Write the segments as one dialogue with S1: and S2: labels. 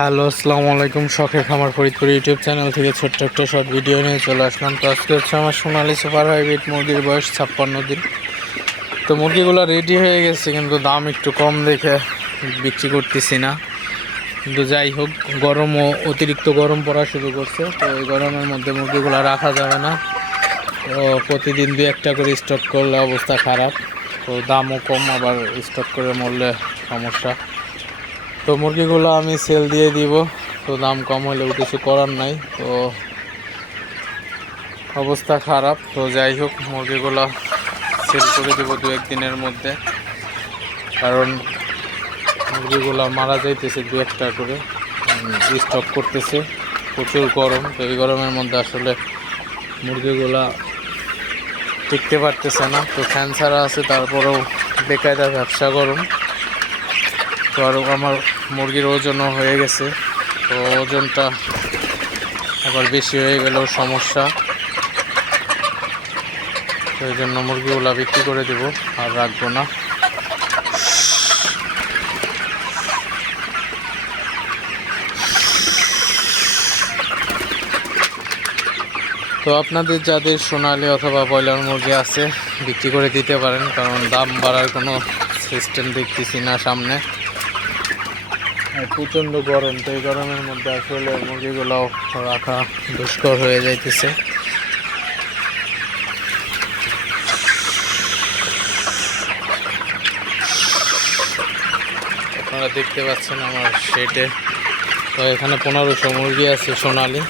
S1: Hello, আসসালামু আলাইকুম, শখের খামার ফরিদপুর ইউটিউব চ্যানেল থেকে ছোট্ট একটা শর্ট ভিডিও নিয়ে চলে আসলাম। তো আজকে হচ্ছে আমার সোনালি সুপার হাইব্রিড মুরগির বয়স ছাপ্পান্ন দিন। তো মুরগিগুলো রেডি হয়ে গেছে, কিন্তু দাম একটু কম দেখে বিক্রি করতেছি না। কিন্তু যাই হোক, গরমও অতিরিক্ত গরম পড়া শুরু করছে, তো এই গরমের মধ্যে মুরগিগুলো রাখা যাবে না। তো প্রতিদিন দু একটা করে স্টক করলে অবস্থা খারাপ। তো দামও কম, আবার স্টক করে মরলে সমস্যা। তো মুরগিগুলো আমি সেল দিয়ে দিব। তো দাম কম হলেও কিছু করার নাই, তো অবস্থা খারাপ। তো যাই হোক, মুরগিগুলো সেল করে দেবো দু একদিনের মধ্যে। কারণ মুরগিগুলো মারা যাইতেছে দু একটা করে। স্টক করতেছে, প্রচুর গরম। তো এই গরমের মধ্যে আসলে মুরগিগুলা টিকতে পারতেছে না। তো ফ্যান ছাড়া আছে, তারপরেও বেকায়দা ব্যবসা গরম। তো আর আমার মুরগির ওজনও হয়ে গেছে। তো ওজনটা আবার বেশি হয়ে গেলেও সমস্যা। তো এই জন্য মুরগিগুলা বিক্রি করে দেব, আর রাখব না। তো আপনাদের যাদের সোনালি অথবা ব্রয়লার মুরগি আছে, বিক্রি করে দিতে পারেন, কারণ দাম বাড়ার কোনো সিস্টেম দেখতেছি না সামনে। প্রচণ্ড গরম তো এই গরমের মধ্যে আসলে মুরগিগুলো রাখা দুষ্কর হয়ে যাইতেছে। আপনারা দেখতে পাচ্ছেন আমার শেটে তো এখানে পনেরোশো মুরগি আছে সোনালি।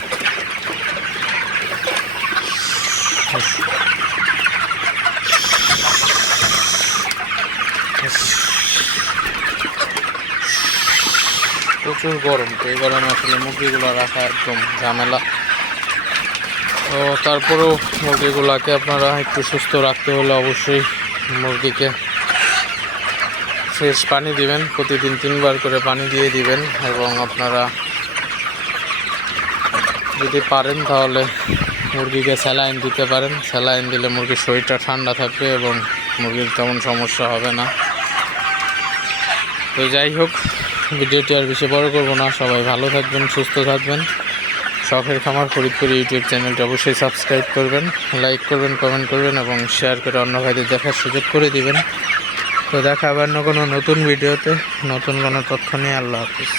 S1: প্রচুর গরম তো এই গরমে আসলে মুরগিগুলো রাখা একদম ঝামেলা। তো তারপরেও মুরগিগুলোকে আপনারা একটু সুস্থ রাখতে হলে অবশ্যই মুরগিকে ফ্রেশ পানি দিবেন, প্রতিদিন তিনবার করে পানি দিয়ে দিবেন এবং আপনারা যদি পারেন তাহলে মুরগিকে স্যালাইন দিতে পারেন। স্যালাইন দিলে মুরগির শরীরটা ঠান্ডা থাকবে এবং মুরগির তেমন সমস্যা হবে না। তো যাই হোক ভিডিওটি আর বেশি বড় করব না। সবাই ভালো থাকবেন, সুস্থ থাকবেন। শখের খামার ফরিদপুর ইউটিউব চ্যানেলটি অবশ্যই সাবস্ক্রাইব করবেন, লাইক করবেন, কমেন্ট করবেন এবং শেয়ার করে অন্য ভাইদের দেখার সুযোগ করে দিবেন। তো দেখা আবার কোনো নতুন ভিডিওতে। নতুন কোনো তথ্য নিয়ে আল্লাহ হাফিজ।